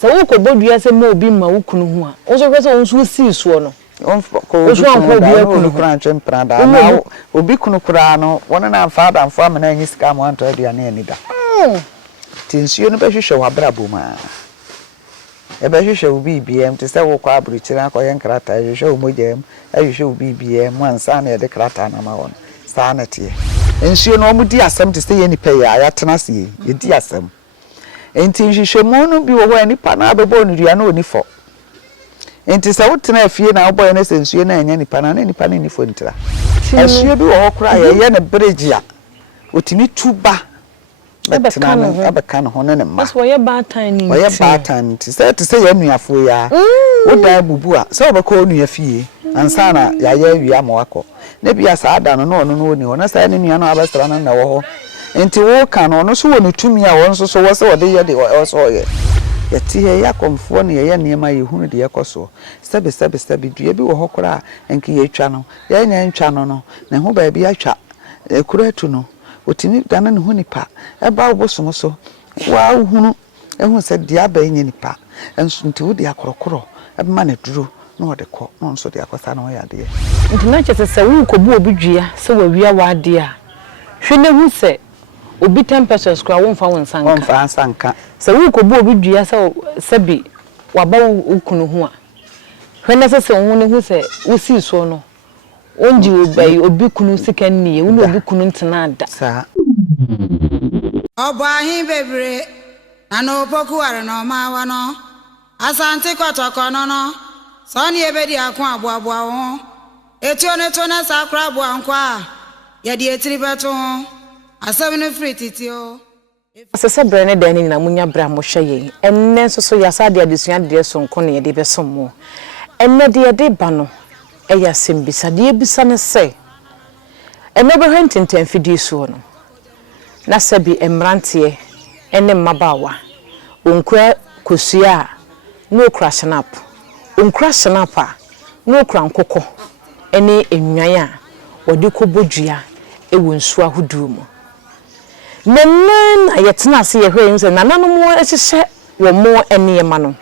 So wo ko bodua se ma obi ma wo kunu ho a wo so kwese wo si so no ko obi kunu chen prada na obi kunu kura no wona na father amfo amana anyi sika mo anto aduane ani da tinsuo no behwehwe wa brabo ma e behwehwe obi biem te se wo kwa abruchira akoye nkrata ehwehwe wo mojem ehwehwe obi biem wansa na de krata na ma won sa na tie ensuo no omudi asem te se ye nipa ya yatena se ye di asem enti nhwehwemu no bi wo ho nipa na abebo onudua na onifo enti se wotena afie na oboy na sensuo na anya nipa na nipa na nifo ntira asuo bi wo ho kra ye ne bridge a otimi tuba abekano ho ne ma bas wo ye batan ni wo ye batan ti se ye nuafo ya wo dan bubu a se obekọ onua fie ansa na ya ya wi amwakọ na bia sa ada no no no ni ho na sa ne nua no abesra no na wo ho enti wo ka no so wo tumi a wo nso so wo se wo de ye de wo so ye yati he ya Komfour ne ye niema ye hunu de yekoso sebe dua bi wo hokora enki ye twa no ye nya ntwa no na ho ba bi atwa kuratu no otimi dana ne hunipa eba obosom so wa hunu ehun se dia ba nya nipa enso nti wo de akorokoro eba na duro na wo de kọ no nso de akosa na wo ya de nti na chese se wo ko bu obi dua se wa wia wa de a hwe ne hu se obi 10 pesos kwa wo mfa won sanka se wo ko bu obi dua se bi waba wo kunu ho a hwe ne se wo ne hu se wo si so no onji obi kunu sika nnie wo obi kunu ntena ada sa obahi bebre na no poku are no ma wa no asante kotoko no so ni ebedi akwa aboabo ho etio ne to na sakra abo ankwa ya di etiri beto asem no free titio asese bre ne dan ni na munya bra mo hwe enne so yasa de adesua de sonko ne de besom mo enne de ba no eya sembisa de bisa ne se emebe hwentinten fidi so no na sabi emrante ene mabawa onkura kosua no crash snap onkura snapa no kra nkokọ ene enwan a wode kobodua ewo nsu ahodu mu nenen ayetena se ye hwe nse nanano mo ehye wo mo ene ma no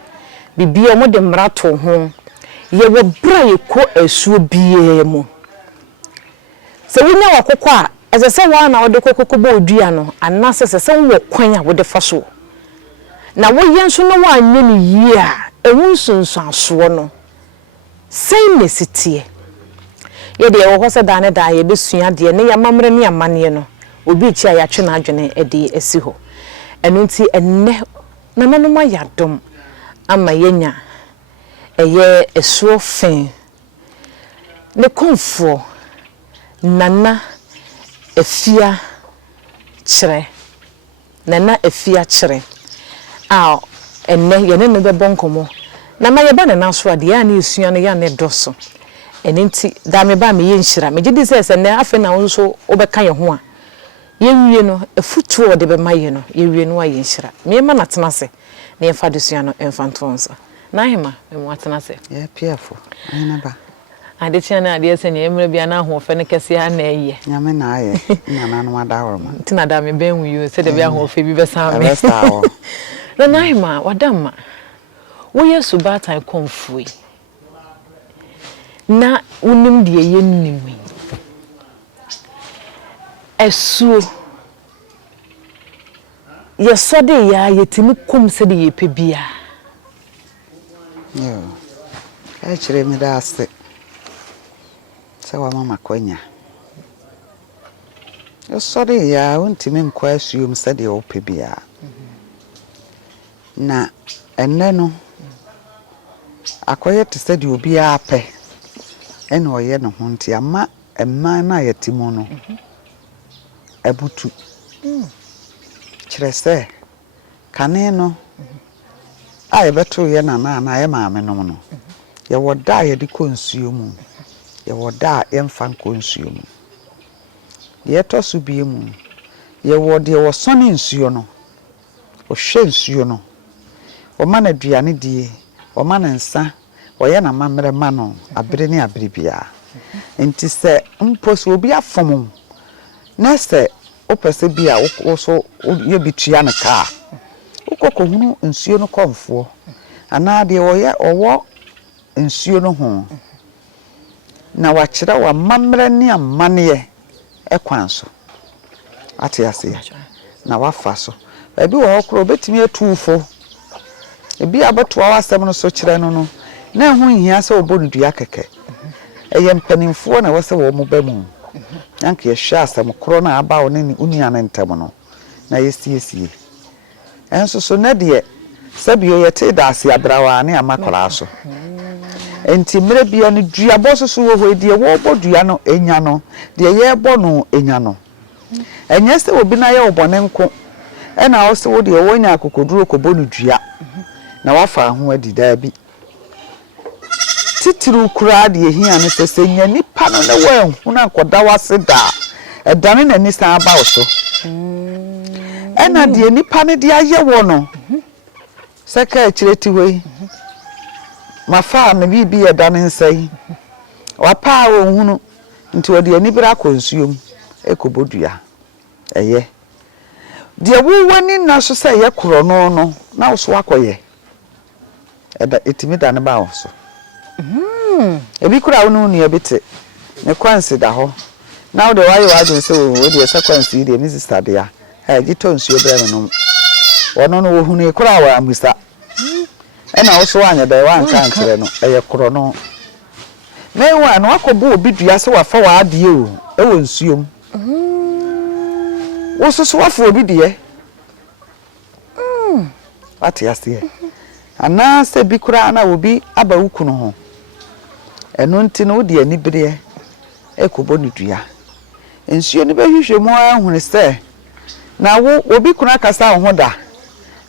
bibia mo de mrato ho ye wo bra ye ko asuo biye mu se wonya wakokọ a ezese wa na wode kokoko bo odua no anase se wo kwan a wode fa so na wo yenso no wa anye ni yie a ehunsunsu aso no sei nesitie ye de wo hose da ne da ye besua de ne ya mamre ne amane no obi chi a ya twe na adwene ede esi ho eno nti enne na nanom ayadom ama yenya eye esuo fen ne Komfour nana efia kire nana efia kire a enne ye ne be bonkomo na ma ye ba ne naso ade ya na esua no ya ne doso ene nti da me ba me ye nhira me gidi se ne afi na nso obeka ye ho a ye wie no efutu ode be maye no ye wie no aye nhira me ma na tena se na ye fa desua no enfantonso na hima me mo atena se ye piafo ina ba ade tia na ade se ne emre bia na ho fe ne kese ha na eye nyame na aye nyana no adawro ma tina da me ben wu se de bia ho fe bi be sa me restawo na hima wadama wo yesu batan Komfour na unim de ye nimi esuo ye sode ya yetimi kum se de ye pebia yo ka chire mi da ase se wa mama kwanya yo sode ya wontimi nkwa asuo mi se de o pebia na enne no akoye te se de obi ape ene oye no ho nti ama emma na yetimo no ebutu chirese kane no aye beto ye na ye maame no no ye woda ye de konsuo mu ye woda ye mfa konsuo mu ye to so bie mu ye wode ye wosone nsuo no o hwe nsuo no o ma na duane die o ma na nsa o ye na mamre ma no abere ne abere bia enti se mposo obi afom na se o pese bia wo so ye bitua ne ka koko hunu nsuo no Komfour ana de owo nsuo no ho na wachira wa mamre ne amane ekwan so ate ase na wafa so ebi wo okro betimi atufo ebi abeto Asem no so kire no na ho hia se obonudua keke eye mpanimfo na wose wo mo bamu yanke ye hwa Asem kro na aba wo ne unia ne ntem no na yesiesie enso so na de sabio yete da ase abrawa ne amakola so enti mre bia no duabo so wo ho die wo bodua no enya no de ye bo no enya no enye se obi na ye obone nko ena wo se wo de wonya akokoduro kobonu dua na wafa ho adida bi titiru kura de ehia no se nya nipa no na wa hu na koda wase da edane na ni san ba wo so ena de nipa ne de aye wo no seka akireti hoi mafa me bibi ye dane nsai wapa wo hunu nti wode ani bra konsuom ekobodua eye de wuwani na so se ye koro no na wo so akoye eda etimi da ne ba wo so ebi kura wo no ne ebite ne kwansi da ho na wo de waye wadun se wo de sekwansi de mi sister de ya gito nsuo bra me no wono no wo hunu kura wa amusa ena wo so anya da wa nka nkire no eye koro no me wa no akobo obi dua se wafa wa ade o ewo nsuom wo so wafa obi de ati ase ana se bi kura na obi aba wukunu ho eno nti no de ani bere ekobo ni dua nsuo ni behwehwe mu ahunu se na wo obi kuna kasa ho da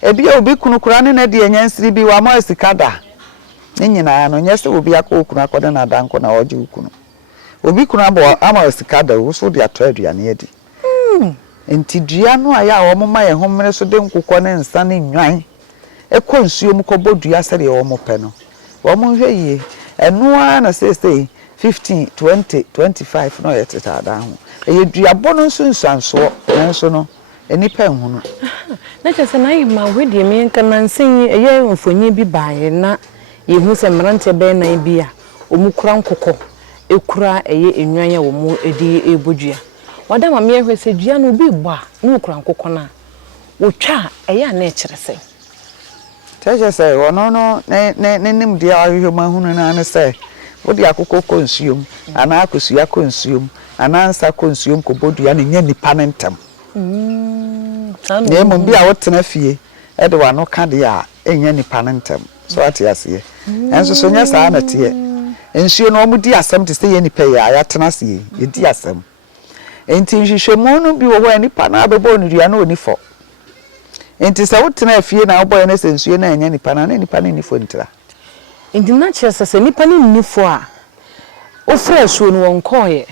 ebi obi kunu kura ne na de enyansiri bi wa ma sikada ne nyina no nyese obi akọ okunu akọde na danko na oje ukunu obi kuna bo ama sikada wo so de ato aduane adi enti dua no aya wo moma ye homere so de nkukọ ne nsa ne nwan ekọ nsuo mu kọ bodua sere wo mo pe no wo mo hwe yi eno a na say 15 20 25 no yeteta da ho eye dua bo no nso nsanso nenso no enipa nhunu na chese na yi ma we de mi nka na nsin eye mfonyi bi baaye na ye hu se mrante be na bi a omukura nkokọ ekura eye enwan ya wo mu edi ebodua wada ma me ehwe se dua no bi gba na okura nkokọ na wotwa eye na ekire se teje se wono no ne nim dia ahwe ma hunu na ne se wodi akokọ konsuom ana akosua konsuom ana ansa konsuom kobodua ne nya nipa ne ntam ne mo bi a wotena fie e de wano ka de a enya nipa ne ntam so ate ase enso so nya saa na te ensuo no omudi asem te se ye nipa ya ayatena se ye di asem enti nhwehwemu no bi wo ho nipa na abebo onudua na onifo enti se wotena fie na oboye na se ensuo na enya nipa na nipa na nifo ntira enti na chese se nipa ni nifo a ofra suo no wonkoye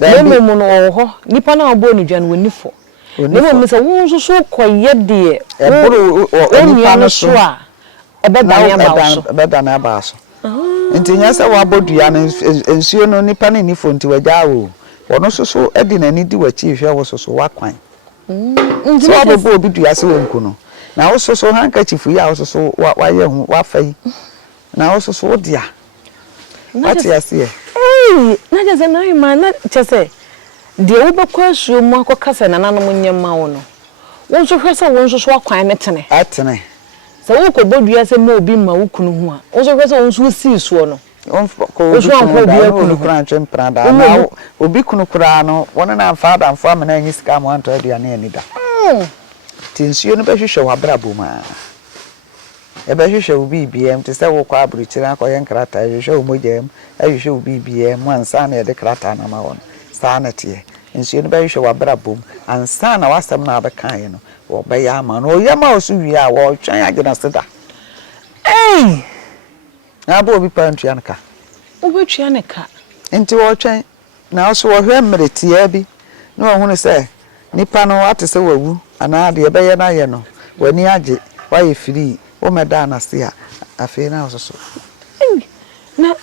Nemo mu no ho nipa na obo onudua no onifo nemo me se wo nso so koye de eburu nipa no so a ebeda na ba so enti nya se wa bodua no ensuo no nipa na nifo nti waja wo wono so edi na ni di wachi hwe wo so wakwan so abobo obi dua se wonku no na wo so hankachifu ya wo so waye hu wafai na wo so dia ati ase na jaze na ima na chese de wobekọ asuo mu akọkasa na nanom nyema wo no wonso hwese wonso so akwan metene atene se wo ko bodua se ma obi ma wukunu hu a wonso hwese wonso si suo no wonso anko obi akunu kura ntwe prada na obi kunu kura no wona na faada mfo amana anyi sika mo anto aduane anida tinsuo no behwehwe wa brabo ma ebehwehwe obi biem te se wo kwa abruchira akoye nkrata ehwehwe omojem ehwehwe obi biem ansa na de krata na ma won sanete ensuo no behwehwe wa brabom ansa na wasem na abekan ye no wo be ya ma no oyema osu wi a wo twan agena seda na bo obi pantua nka obetua ne ka enti wo twan na so wo hwe mmeretia bi na wo hunu se nipa no atese wawu ana de ebe ye na ye no wani age wa ye free o meda na se a afi na so na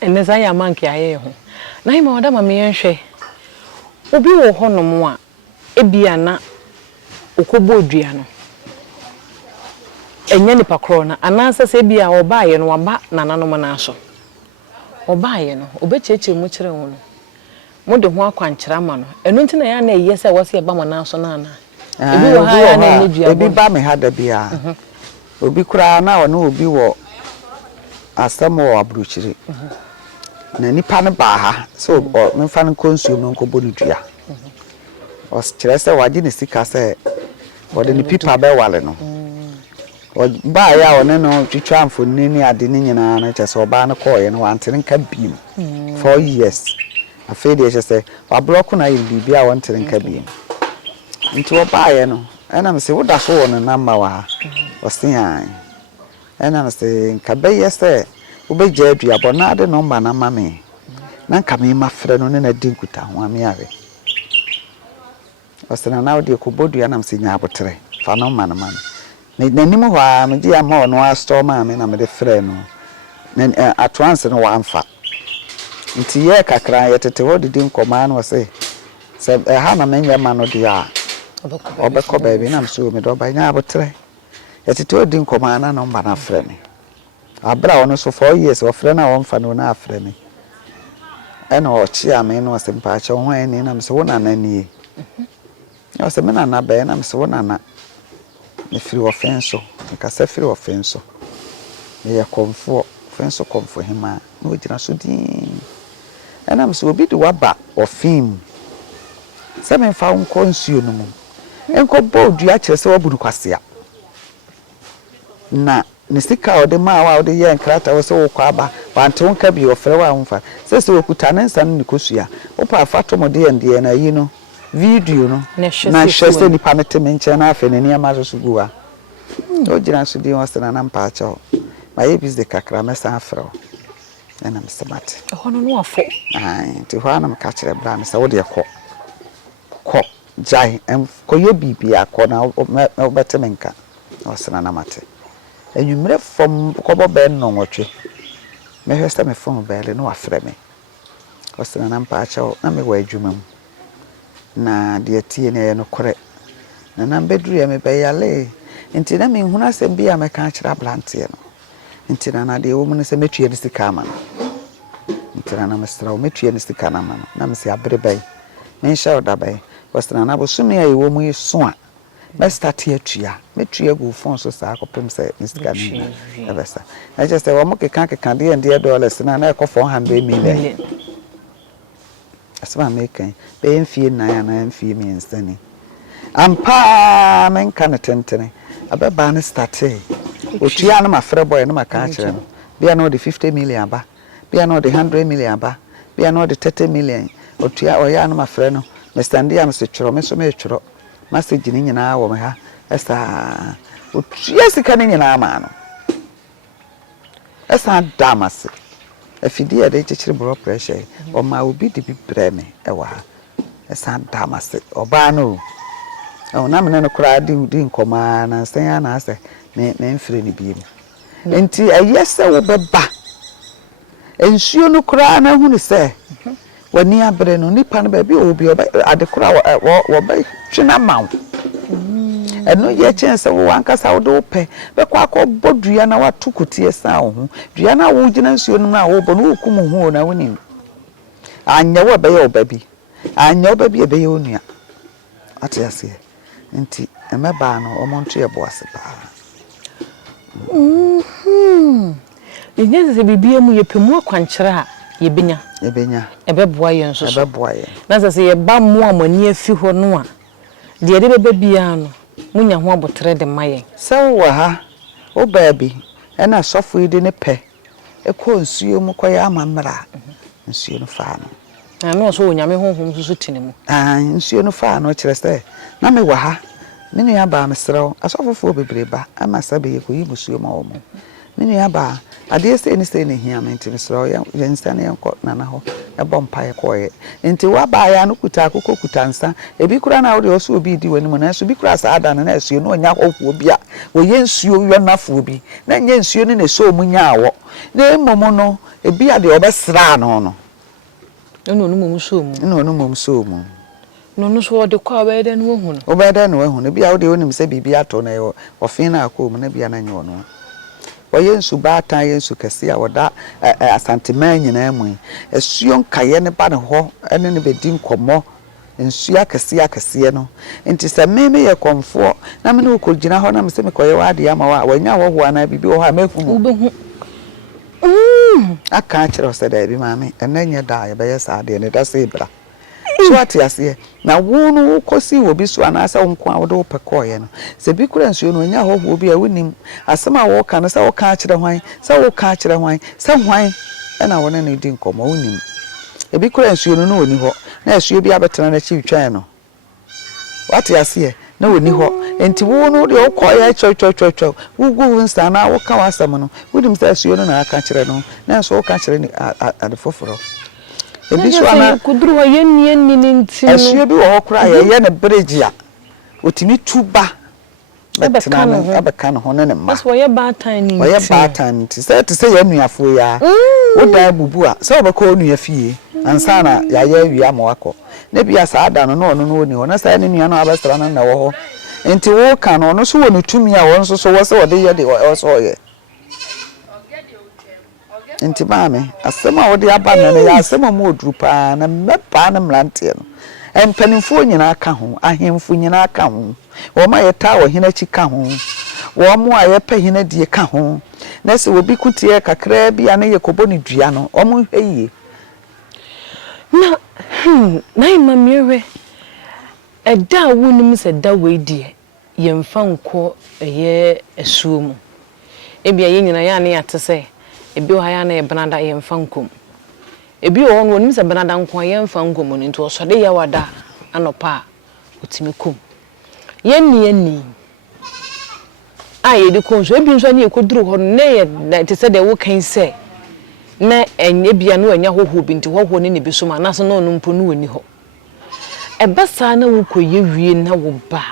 eneza ya manki aye ho na ima wada ma me yenhwe obi wo ho no mo a ebia na okobodua no enye nipa kro na anansa se bia obaye no waba nananom na aso obaye no obecheche mu kire wo no mo de ho akwankyera ma no enu ntina ya na eyese wose eba mo na aso na ana ebi wo ha ya na ne dua ebi ba me ha da bia obi kura na wo no obi wo Asem wo abruchiri na nipa ne ba ha so memfa no konsuo no nko bonu dua o kire se waje ne sika se wode ne pipa be wale no o ba ya one no twitwa amfoni ni ade ne nyina na che se oba ne koye no wantere nka biem 4 years afi de che se wa block na yi bia wantere nka biem nti oba ye no ena me se woda so wo no namba wa ha o se an ena me se nka be yese ubeje aduabo na ade number na mame na nka me mafre no ne na di nkuta ho ame awe o se na na odi ekobodua na me se nya abotre fa no ma na mame n'anim ho a me di ama ono a store ma me na me de frɛ no na atwanse no wamfa nti ye kakra ye tete ho didi nkoma na se ha na menye ma no dia obekọ baby na mso me do ba nya abotre ye tete ho didi nkoma na no mba na frɛ me abra ono so 4 years o frɛ na won fa no na frɛ me ena o chi ame no se mpa che ho eni na mso wona na nie yo se me na na ba na mso wona na me free offenso nka se free offenso me ya Komfour offenso Komfour hima no gina so din ena mso obi de waba ofim se me fa nko nsuo no mu enko bodua kire se wabunu kwasea na ne sika ode ma wa ode ye nkrata wo se wo kwa aba wante wonka bi ofre wa mfa se okuta ne nsa ne kosua wo pa afato mo de ende na yi no video no na hwese ni panete menche na afa ne niama so guwa o jira so di wasana na mpa acha ma ye bizde kakra mesa afro ena msemate hono no afo ti ho ana mka kire bra me se wo de ko jai em ko ye bibia ko na obete menka wasana na mate enwumre fom kobo be no nwotwe me hwese me fom be no afre me wasana na mpa acha na me wa adwumam na de tie ne no kore na na bedru ya me be yale nti na me hunu asem bia me kan kira blante no nti na de wo mu ne se metue ne sika ama no nti na me stra wo metue ne sika na ama no na me se abre bai me sha oda bai wasana na bo sumi ayi wo mu yeso a me start atua metue agu phone so sa akopem se ne sika ni ebesa na just wo mo keka de ende dollars na na ekọ 400 million asema mekan be mfie na na mfie mi nsani ampa men kan tentene abeba ne starte otua na mafre boy na maka kire no bia no de 50 million ba bia no de 100 million ba bia no de 30 million otua oya na mafre no me stande am se chiro me so me chiro message ni nyina wo me ha esa otua sika ni nyina ma no esa damase afidi ya de chichiri blood pressure o ma obi de bi breme e wa esa damase oba no o na me no kura di nkoma na sen ya na ase me mfire ni bi mi enti ayese wo beba ensuo no kura na hu ni se wani abre no nipa no ba bi obi oba ade kura wo ba twina mawo eno ye chense wo ankasa wo do pe be kwa ko bodua na watukutie sa wo dua na wo gina nsuo no na wo bo no kum hu na woni anya wo be ye obabi anya obabi e be ye onua ate ase nti emeba no omonto ye boase pa yenye se bibia mu ye pemu akwankyere a ye benya ebeboa ye nso so na se ye ba mu amani afi ho no a de de bebe bia no munya ho abotre de maye so wa ha o baabi ena sofo ide ne pe ekọ nsuo mu koya amamra nsuo no fa no na no so onyame honhom susu tinemu nsuo no fa no kire se na me wa ha me nu ya ba mesrew asofofo bebreba ama sabe ye koyi musuo ma wo mo me nu ya ba ade se ne hia menti mesrew ya nsa ne enko nana ho ebo mpa ye koye enti wa ba ya no kuta akoko kuta nsa ebi kura na wo de oso obi di wani mo na so bi kura sa ada na esuo no onya hofu obi a wo ye nsuo wnafo obi na nye nsuo ni ne so omunya awo na emomo no ebi ade obesra no no mum so mu no mum so mu no no so de kwa be de no hu no obeda no hu no bia wo de wonim se bibia to na yo ofin na akom na bia na nye no oye nsu baatan ye nsu kese a woda asanteman nyina mu esuo nkaye ne ba ne ho ene ne bedi nkomo nsu akese no enti se meme ye Komfour na me ne ko gina ho na me se me koye wade ama wa wanya wo ho ana bibi wo ha mefu ubehu aka kire se da bi maame ene nye da ye be ye sa de ne da se bra so atiase na wo no kosi wo bi so anasa wo nko a wo do pekoye no se bi kura nsuo no nya ho bi a wonim asema wo ka no se wo ka kire hwan se wo ka kire hwan se hwan na wo ne di nkomo wonim e bi kura nsuo no oni ho na nsuo bi abetena na chi twan no watiase na oni ho enti wo no de wo koye cho wo gu nsa na wo ka wasam no wodim se nsuo no na aka kire no na so wo ka kire ni adefoforo ebi so ana kuduru wa yenni ntino asue bi wo hokra ye ne bridge a otimi tuba betena na abeka no ho ne ma so ye baatan ni wo ye baatan nti se ye nuafo ya wo da bubu a se obeka onua fie ansa na ya wi amwako ne bia sa ada no no oni ho na sa ne nua no abesra no na wo ho enti wo ka no no so wo no tumi a wo so wo se wo de ye de wo so ye enti maame asema wo de aba na ya asema mu oduru pa na mepa na mlante no empanimfo nyina aka ho ahemfo nyina aka ho wo ma yeta wo hina chi ka ho wo mo a yepa hina die ka ho na se obi kutie kakra bia na yekobo ne dua no omo hweye na imamiewe eda wonim se da we die yemfa nko eye esuo mu ebia ye nyina ya na ya tese ebi o haya na ebenada yemfa nkom ebi o won wonim se benada nko yemfa nkom no nti osode ya wada anopa otimi kom yenni aye de konso ebi nso na yekoduru ho na ye tese de wo kan se na enye bia no anya hoho bi nti hoho ne bi so ma na so no mpo no woni ho ebasa na wo koye wie na wo ba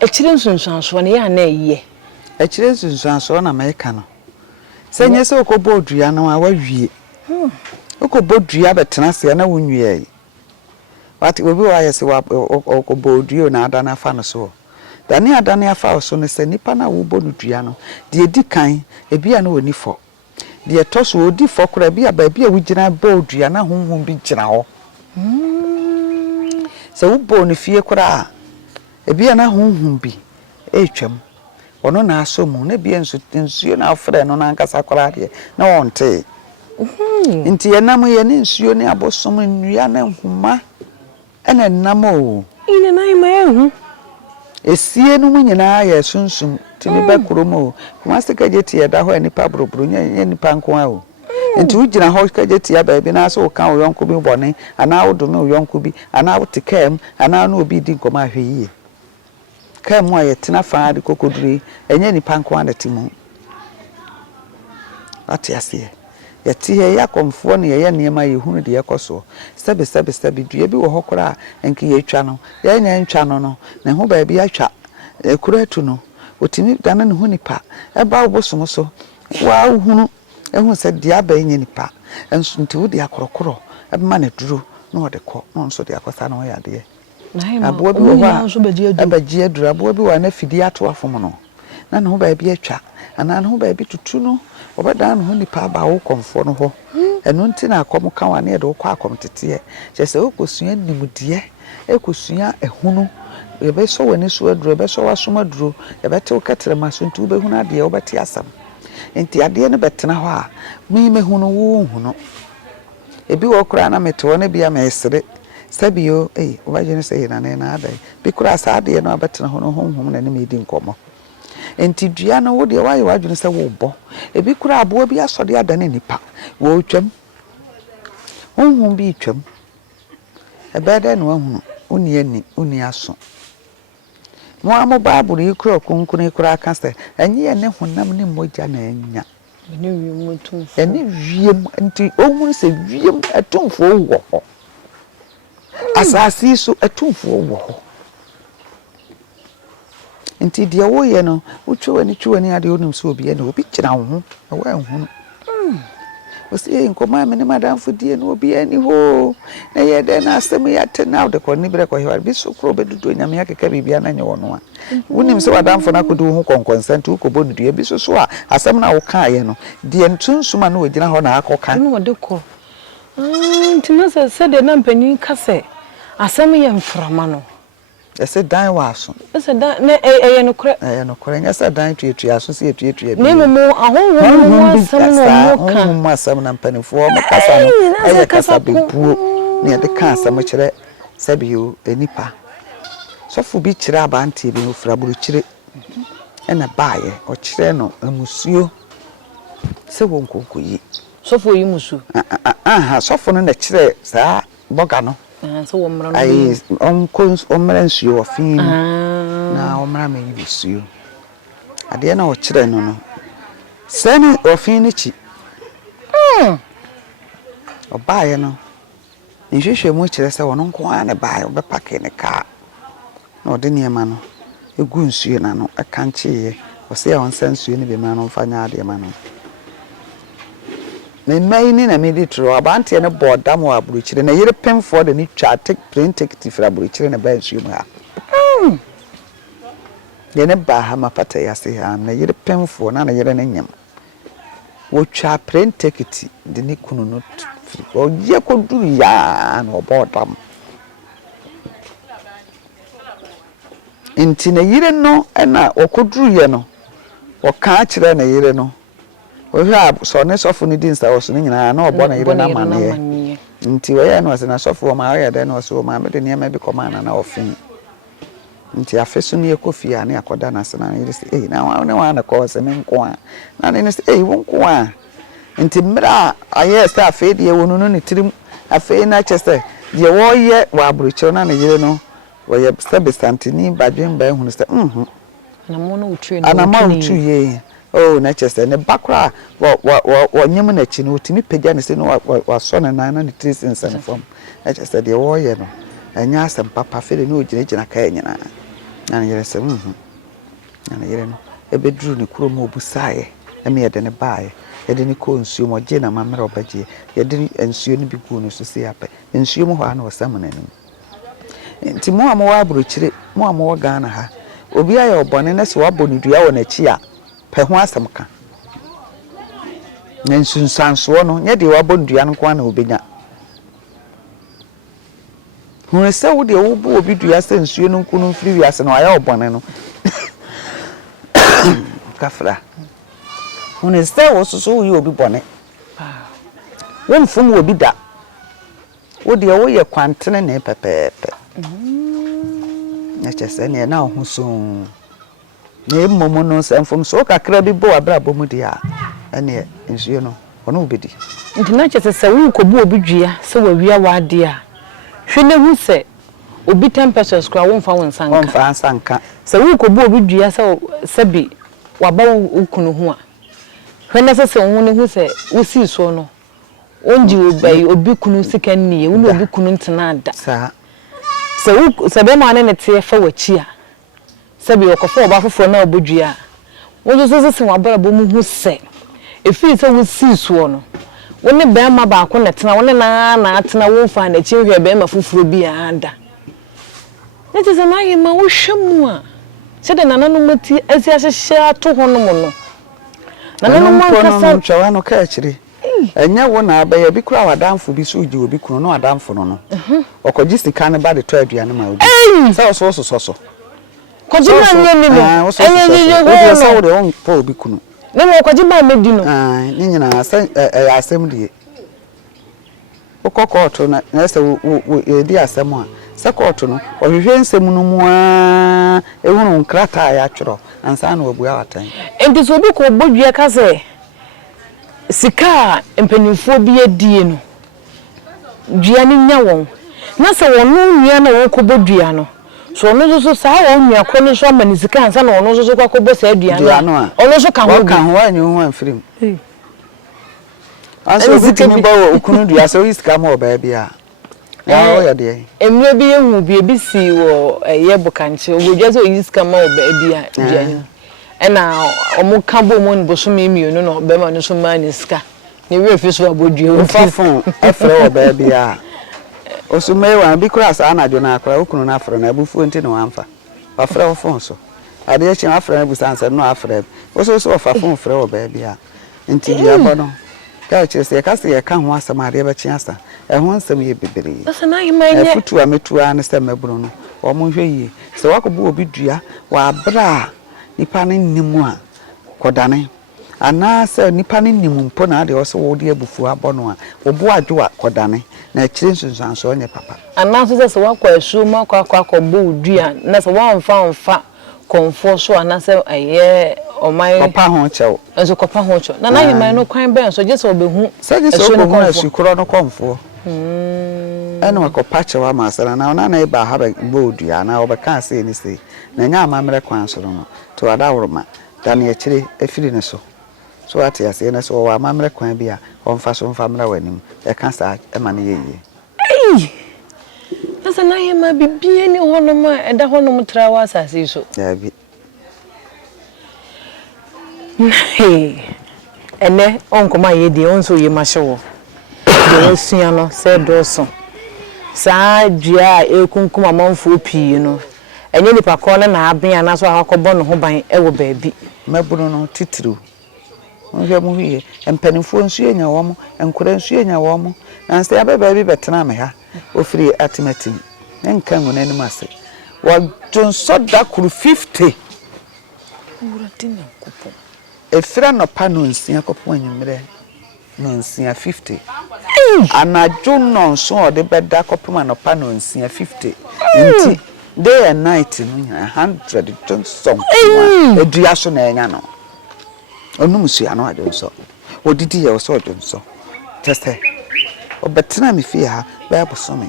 ekire nsunsuanso na ya na eye ekire nsunsuanso na maika no senye se okobo dua no a wawie okobo dua betena se na wonwie wati obi wa yesi wa okobo dua na ada na fa no so dani ada na afa so no se nipa na wo bo dua no de edi kan ebia na woni fo de toso odi fo kora bia ba bia wugina bo dua na honhom bi gina ho se wo bo no fie kora ebia na honhom bi etwam ono na asomu na bia nsuo na afre no na nkasa kora de na wonte nti yenam ye ne nsuo ne abosom nnua na nhoma ena nnamo ine na ima ehu esie no nyina ya sunsum timi ba kromo kuma se kageti ya da ho anipa brobro nya nipa nko a o nti ugina ho kageti ya ba bi na so ka wo yonko bi bone ana wo dome wo yonko bi ana wo tekam ana no obi di nkoma hweye kam wa yetina fa de kokodure enya nipa nko a timu ati ase yeti he ya Komfour ne ye niema ye hunu de yekoso sebe dua bi wo hokora enke ye twa no ye nya ntwa no ne ho ba bi atwa ekuratu no otimi dana ne ho nipa eba obosom so wa hunu ehun se dia ba enye nipa enso nti wo de akorokoro eba na duro na ode ko no nso de akosa na wo ya de abo bi wo ha eba gie duro abo bi wa na fidi ato afom no na ne ho ba bi atwa ana ne ho ba bi tutu no obeda no ho nipa ba wo Komfour no ho eno nti na akom ka wa na ye de wo kwa akom tete se okosua nimudie ekosua ehunu ebe so wani so aduro ebe so wasoma aduro ebe te oketere maso nti ube hunu ade obete asam enti ade ne betena ho a me hunu wo hunu ebi wo kura na meto na bia mesere sabio obaje ne sey na na ada bi kura sa ade no abetena ho no honhom na ne me di nkomo enti dua no wo de waye wadwene se wo bo ebi kura abo bi asode ada ne nipa wo twam honhom bi twam ebe da no hunu oni ani oni aso mo amo Bible ikro kunkun ikro aka se enye ne honam ne moja na anya ne wiem otumfo ene wiem nti ohun se wiem atumfo wo ho asasi so atumfo wo ho nti de wo ye no utwe wani ade onim so obi ene obi kira wo ho wa ehunu osi nkoma me ne madam fudie no obi ani ho na ye de na asem ya te now de ko ni bre ko he bi so kro bedudu nyame akeka bibia na nye wono a wonim se wadam fo na kodu ho consent ko bodudu bi so a asem na wo ka ye no de ntunsuma na ogina ho na akoka no wode ko ntina se de na mpani ka se asem ye mframa no ese dan wa so ese dan na eye no kore nya se dan tuetu aso se tuetu bi ne mo ahonwo asem no mo ka mo asem na mpanifo mo kasa no eye kasa bebuo ne de ka asem kire sabio enipa sofu bi kire abanti bi ofra buru kire ena baaye o kire no amusuo se wonkonko yi sofu yi musu sofu no na kire saa boga no so wo mra no ai omra nsuo ofin na omra me yi nsuo ade na o kire no no sani ofin ni chi baaye no nhwehwe mu kire se wono nko a ne baaye obepake ne ka na ode niema no egu nsuo na no aka ncheye o se ya onsa nsuo ni be ma no mfanya ade ma no me mai ni na me di tro abante ne bodam wa buruchire na yire pemfo de ni twa take plain take fra buruchire na ba nsuo mu ha ye ne ba ha mapata ya se ha na yire pemfo na yire ne nyam wo twa plain take de ni kunu no o ye ko duru ya na bodam inti na yire no na okoduru ye no o ka kire na yire no o hwa so ne sofo ni din sa so ni nyina na obo na yire na mane nti we ya no se na sofo ma ya de na so ma me de niam bi komana na ofin nti afeso ni ekofi a na akoda na se na yire se na wa na ko se me nko a na ne se wo nko a nti mra aye se afi de wonu no ni tirim afi na chese de wo ye wa aburuchiro na yire no wo ye se santini badwen ba hunu se na mo no utwe no ana ma utu ye oh na chese ne bakra wo nyem na chi no utimi pegya ne se no wa so na na ne tresin san form na chese de wo ye no anya asem papa fere no ogina ka nyina na yire se na yire no ebedru ne kuro mo obusaye eme ye de ne baaye ye de ne ko nsuo mo je na mamere obaje ye de nsuo ne bi gu no so se yape nsuo mo ho ana osam na nim nti mo amo wa buruchire mo amo wa Ghana ha obi aye obone na se wabɔ ne dua wɔ na chi a pɛ ho asɛm ka na nsunsanso no nye de wabɔ ne dua no kwa na obenya hu se wo de wo bu obi dua se nsuo no nkunu mfiri wiase no aye obone no kafra hu se wo soso wo yi obi bɔne wo mfum obi da wo de wo ye kwantene ne pepepe na chese ne na ho so ne momo no semfom so kakra bi bo abrabo mu dia ene nsuo no ono obedi nti na chese se wo kobu obi dua se wa wia wa de a hwe ne hu se obi 10% kra wo mfa wo nsanka se wo kobu obi dua se bi waba wo kunu ho a hwe ne se wo ne hu se wo si so no onji obi kunu sika niye wo obi kunu ntena ada sa se be ma ne te fa wachi a se bi okofo oba foforo na obodua wo so se wabara bo mu hu se efi se wo si so no wo ne be ma ba ko ne tena wo ne na tena wo fa na chi hwe be ma foforo bi ada ne te se na ye ma wo hwemu a se de nananu mati asi ahyehyɛ ato ho no mo no nananu mo nkasa ntwa no ka akire enya wo na abaya bi kura wadamfo bi so uji obi kunu no wadamfo no okoji sika ne ba de to aduane ma odi so so koji ma nye ni no enye so wo de on po obi kunu ne mo koji ma medi no ni nyina asem die okokọtọ na se wo edi asem a sekọtọ no ohwehwe nsem no mu a ehunu nkrata ya tworo ansa na obu awatan enti so bi ko bodua ka se sika empanimfo bi adie no dua ni nya won na se wonu nua na wo ko bodua no so no so sa wo nua ko no so mani sika ansa na wono so kwa ko bo sa dua no ono so ka ho anyi ho amfirim aso bitimi ba wo okunu dua so iska ma oba bia ya o ya de emre bi ehu bi ebisi wo ye bukanche obodua so iska ma oba bia dua ni ena omo kabo mo nbo so memienu no be ma no so ma ni ska ni we fi so abodue o fa phone e frɛ o ba bia osume wa bi kura sa na jo na akra okunu na frɛ na abufu enti na wamfa wa frɛ o phone so ade e chi afrɛ na busa ansɛ no afrɛ o so fa phone frɛ o ba bia enti bia bo no ka chi se ka se ka ho asɛm ade ba chi asa e ho nsɛm ye bebere asa na himanye futu ametua ne sɛ maburu no o mo hwɛ yie sɛ wakobo obi dua wa abra nipa ne nimu a kodane ana sɛ nipa ne nimu mpo na ade o so wo de abufu abɔ no a wo bo adwo a kodane na akire nsunsanso onye papa ana so sɛ wakɔ asu ma akɔ bo dua na sɛ wamfa Komfour so ana sɛ ɛyɛ ɔman papa ho kyɛw ɛso papa ho kyɛw na himanye no kwan bɛn so gye sɛ obehu sɛ gye sɛ obehu asu korɔ no Komfour eno akopa kyɛw ama asara na ona na eba ha bo dua na obɛka ase ni sei na nya amamre kwan so no to adawroma dan ye kyire afiri ne so ate ase na so wa amamre kwan bia ɔmfa so mfa mra wanim e ka sa e ma ne yeye asa na hima bibie ni honom a ɛda honom trawa asase so ya bi ene onkoma yedi onso yema hyewo de osua no sɛ doso saa dua ekunkum amanfo pii no enye nipa kɔ na aben ana so akɔbɔ no ho ban ɛwɔ baabi mabunu no titiro onhwe mu hie empanifo nsu enya wo mo enkora nsu enya wo mo na nse abeba bi betena me ha ofiri atimatim enka ngona anim ase wa jonso da kuru 50 uratina kupo efira no pa no nsia kopo anyimre no nsia 50 anajo no nso ode beda kopo no pa no nsia 50 nti day and night no 100 jonso edua so na enya no onum sua no adonso odidi ye so adonso teste obetena me fie ha ba bosome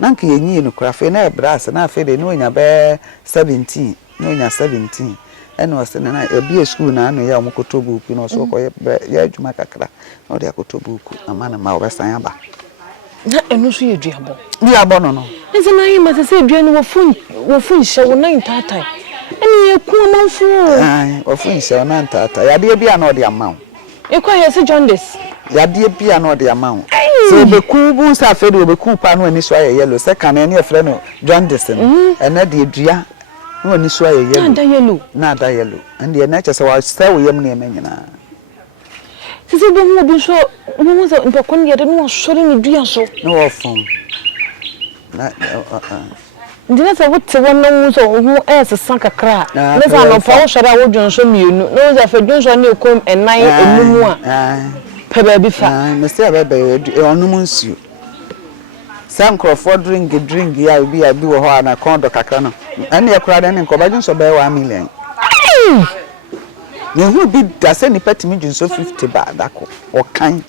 nanka yenyi no krafe na ebras na afi de no nya be 17 no nya 17 eno wase na ebi school na anu ya omokoto buku no so ko ya adwuma kakra no de akoto buku amana ma obesan aba na enu so ye duabo duabo no nze na yi ma se duane wo fun hye wo nan tatai eni ye ku manfo wo fun hye nan tatai ya de bia na ode amawo ekwa ye se jaundice ya de bia na ode amawo so be ku bu sa fe de be ku pa no ani so aye yellow second na e frɛ no jaundice no ena de dua no ani so aye yellow na da yellow and ye na che se wa sɛ wo yam na e manyina sisi bo mu bi so mo so mpakon ye de no sori ni dua so no wo fun na ndina se wote wonno so ho esesa kakra na sa no fa wo hwere a wo dwonso mienu na wo za fa dwonso na ekom enan enumu a pe ba bi fa me se abeba onum nsuo sam croford drink ya bi wo ho ana kondo kakra no ene e kura den nko ba dwonso be 1 million ne hu bi da se ni patimi dwonso 50 ba dako o kan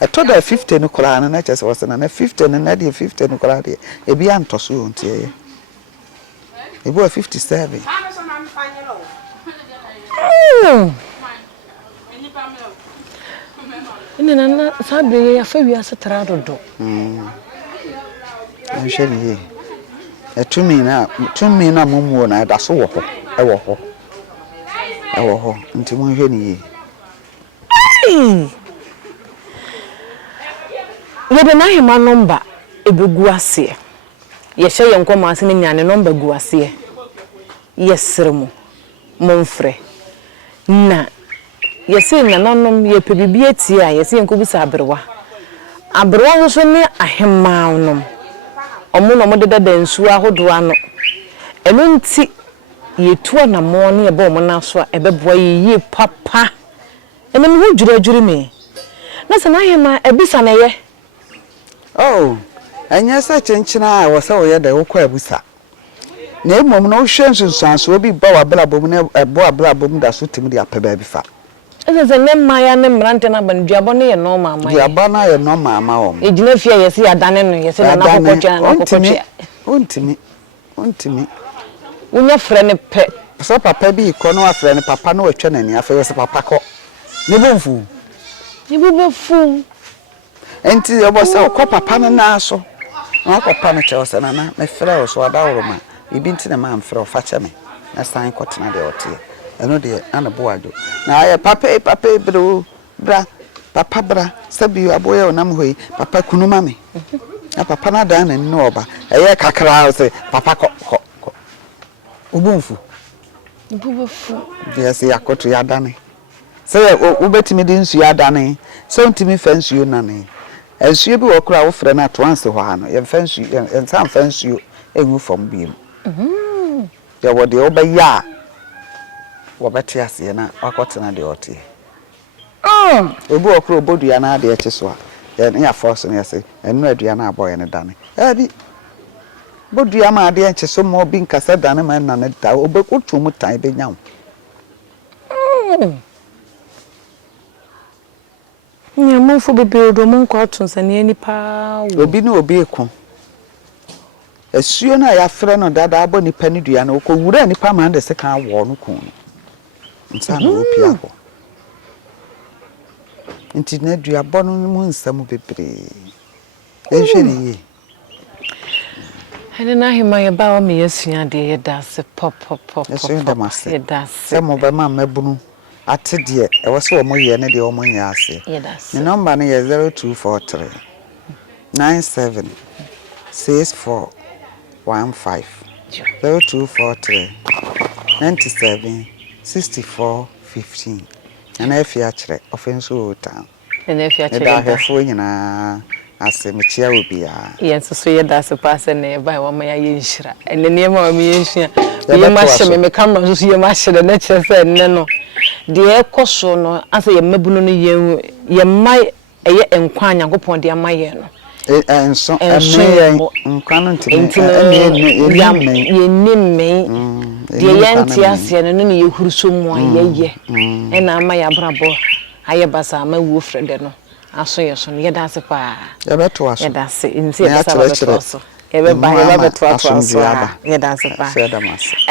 eto da 50 no kura na chese wose na 50 no na de 50 no kura de e bi antoso ontie e bo 57 ina na sabe ya fa wi asatra dodo nhweli etumi na momuo na da so wo ho e wo ho nti mo nhweli yede na hima number ebegu ase ye hye ye nkoma ase ne nyane number gu ase yesremu monfre na yesi nananom ye pebibi etie a yesi nkobisa abrewa so ne ahemaanom omo no mo deda dansu ahodo ano eno nti yetu na mo ne ebe omo na so a ebeboa ye papa eno me ho dwuradwuri me na sana ahema ebisa na ye oh anya sa chenchina a wo sa wo ye da wo kwa abusa na emom na wo hwe nsunsuanso obi ba wa blabom na ebo ablabom da so timi de apeba bi fa eze ne maya ne mrante na ban duabo ne ye no mama ye duabo na ye no mama wo ejina fie ye se adane no ye se na kokotwa na kokotwa ontimi unya frɛ ne pɛ so papa bi ko no afrɛ ne papa no watwa nani afɛ se papa ko ne bonfu ni bobefu enti obo se ko papa no na so na ko papa no che se na na me frɛ o so adawroma ibi nti na ma mfrɛ o fa che me na san kotena de otie eno de ana boado na aye papa bro bra papa bra sabi aboye onam hoyi papa kunu mame na papa na dan na no oba eye kakra say papa ko ubunfu yes yakoto ya dane say ubetimi di nsu ya dane so ntimi fa nsu na ne ensu bi wo kura wo frɛ na to anse ho ha no ye fa nsu ye san fa nsu egu fam biem ya wo de obaya wo beti ase na akotena de otie obi okro obodu ya na ade eche so a ya force na yase enu adua na aboye ne dane abi bodu ya ma ade eche so mo bi nkasa dane ma na ne da obekotu mu tan be nyawo nya mo fo bebe do mo nko atonsa ne ani pa obi na obi ekun asuo na ya frɛ no dada abo nipa ne dua na ko wura nipa ma de se kan wo no kun nsa na opi akọ nti na dua bɔ no mu nsam bebre ehwere yi ene na hima ye ba o me yesua de ye da se pop ye da se mo be ma mabunu ate de e wo se wo mo ye ne de wo mo nya ase ni number no ye 0243 97 64 15 0243 97 64 15 and if you actually Offinsoman town and if you actually da hefo nyina Asem chia obi a yes so ye da se pass na ba wa ma ya yenhira ene ne ma me yenhia ye ma hye me camera so ye ma hye na che se ne no de ekoso no asa ye mabunu no ye mai eye enkwa Nyankopon de amaye no enso nkwa no ntime ye nimme de ye ntiase no ne ye huruso mu ayeye ena ama ya brabo aye basa ma wo frede no aso ye so ye da se pa ye beto aso ye da se nti ye basa beto aso ye be ba ye beto aso ye da se pa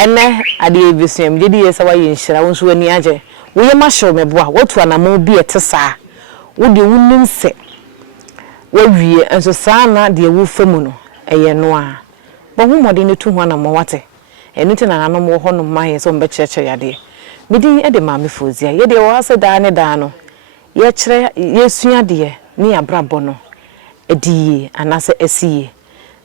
ene ade ebisem de ye sa wa ye nhira wo so ani age wo ye ma hyew me boa wotu anamo bi etesa wo de wunim se wawie enso saa na de wo famu no eye no a bo hu mode ne tu ho na mo wate enu ti na nanom wo ho no maye so mbe cheche yade midi e de maame fozia ye de wo ase da ne da no ye kire yesua de ne abrabo no ediye anase esiye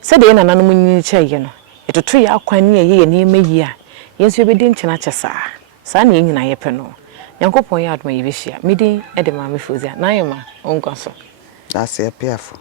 se de na nanom nyi cheye no etoto ya akwan ne ye ne emayi a yenso be di nchena chesa saa na nyina ye pe no Nyankopon ya adoma ye be hia midi e de maame fozia na yema onkoso that's a piafo